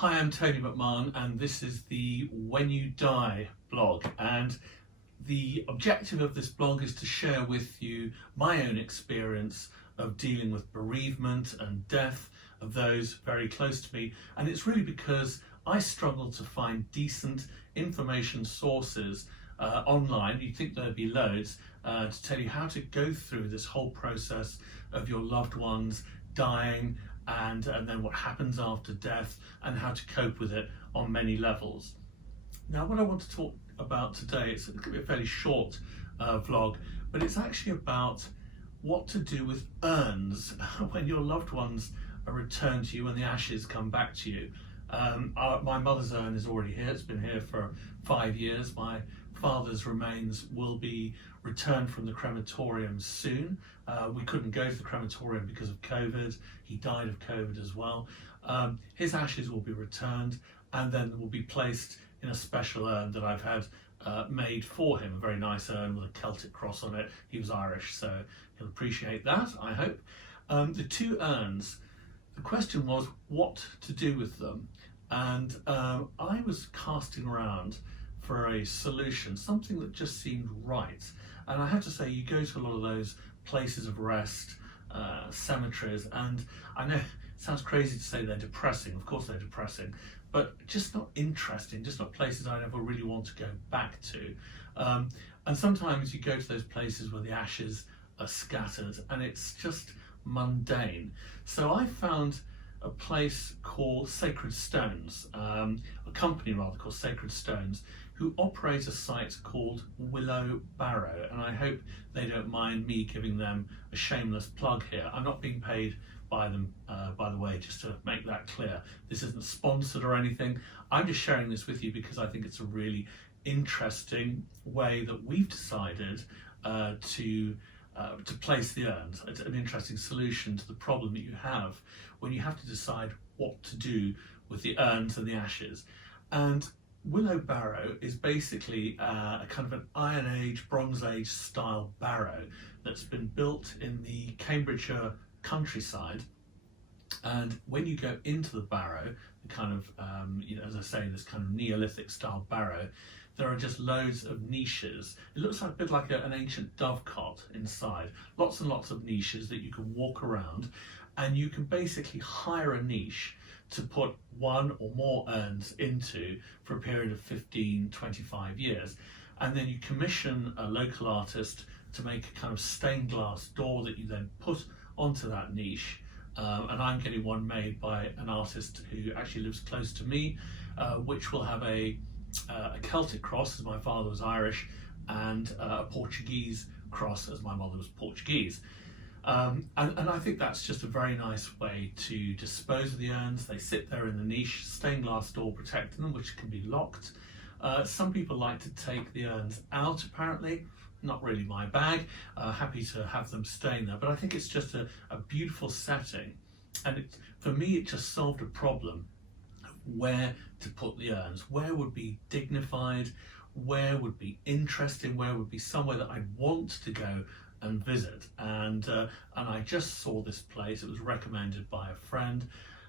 Hi, I'm Tony McMahon and this is the When You Die blog, and the objective of this blog is to share with you my own experience of dealing with bereavement and death of those very close to me. And it's really because I struggle to find decent information sources online. You'd think there'd be loads to tell you how to go through this whole process of your loved ones dying and then what happens after death and how to cope with it on many levels. Now, what I want to talk about today, it's going to be a fairly short vlog, but it's actually about what to do with urns when your loved ones are returned to you and the ashes come back to you. My mother's urn is already here. It's been here for 5 years. My father's remains will be returned from the crematorium soon. We couldn't go to the crematorium because of COVID. He died of COVID as well. His ashes will be returned and then will be placed in a special urn that I've had made for him, a very nice urn with a Celtic cross on it. He was Irish, so he'll appreciate that, I hope. The two urns, the question was what to do with them, and I was casting around for a solution, something that just seemed right. And I have to say, you go to a lot of those places of rest, cemeteries, and I know it sounds crazy to say they're depressing. Of course they're depressing, but just not interesting, just not places I ever really want to go back to. And sometimes you go to those places where the ashes are scattered and it's just mundane. So I found a place called Sacred Stones, a company rather called Sacred Stones, who operate a site called Willow Barrow, and I hope they don't mind me giving them a shameless plug here. I'm not being paid by them, by the way, just to make that clear. This isn't sponsored or anything. I'm just sharing this with you because I think it's a really interesting way that we've decided to place the urns. It's an interesting solution to the problem that you have when you have to decide what to do with the urns and the ashes. And Willow Barrow is basically a kind of an Iron Age, Bronze Age style barrow that's been built in the Cambridgeshire countryside. And when you go into the barrow, the kind of, as I say, this kind of Neolithic style barrow, there are just loads of niches. It looks like a bit like an ancient dovecot inside. Lots and lots of niches that you can walk around, and you can basically hire a niche to put one or more urns into for a period of 15, 25 years. And then you commission a local artist to make a kind of stained glass door that you then put onto that niche. And I'm getting one made by an artist who actually lives close to me, which will have a Celtic cross, as my father was Irish, and a Portuguese cross, as my mother was Portuguese. And I think that's just a very nice way to dispose of the urns. They sit there in the niche, stained glass door protecting them, which can be locked. Some people like to take the urns out, apparently. Not really my bag. Happy to have them staying there, but I think it's just a beautiful setting. And for me, it just solved a problem of where to put the urns. Where would be dignified, where would be interesting, where would be somewhere that I'd want to go and visit. And I just saw this place. It was recommended by a friend.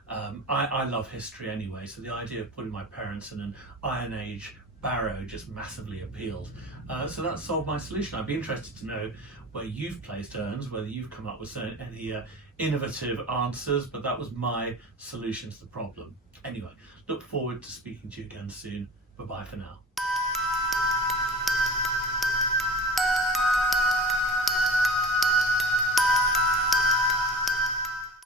I love history anyway, so the idea of putting my parents in an Iron Age barrow just massively appealed. So that solved my solution. I'd be interested to know where you've placed urns, whether you've come up with any innovative answers, but that was my solution to the problem. Anyway, look forward to speaking to you again soon. Bye-bye for now.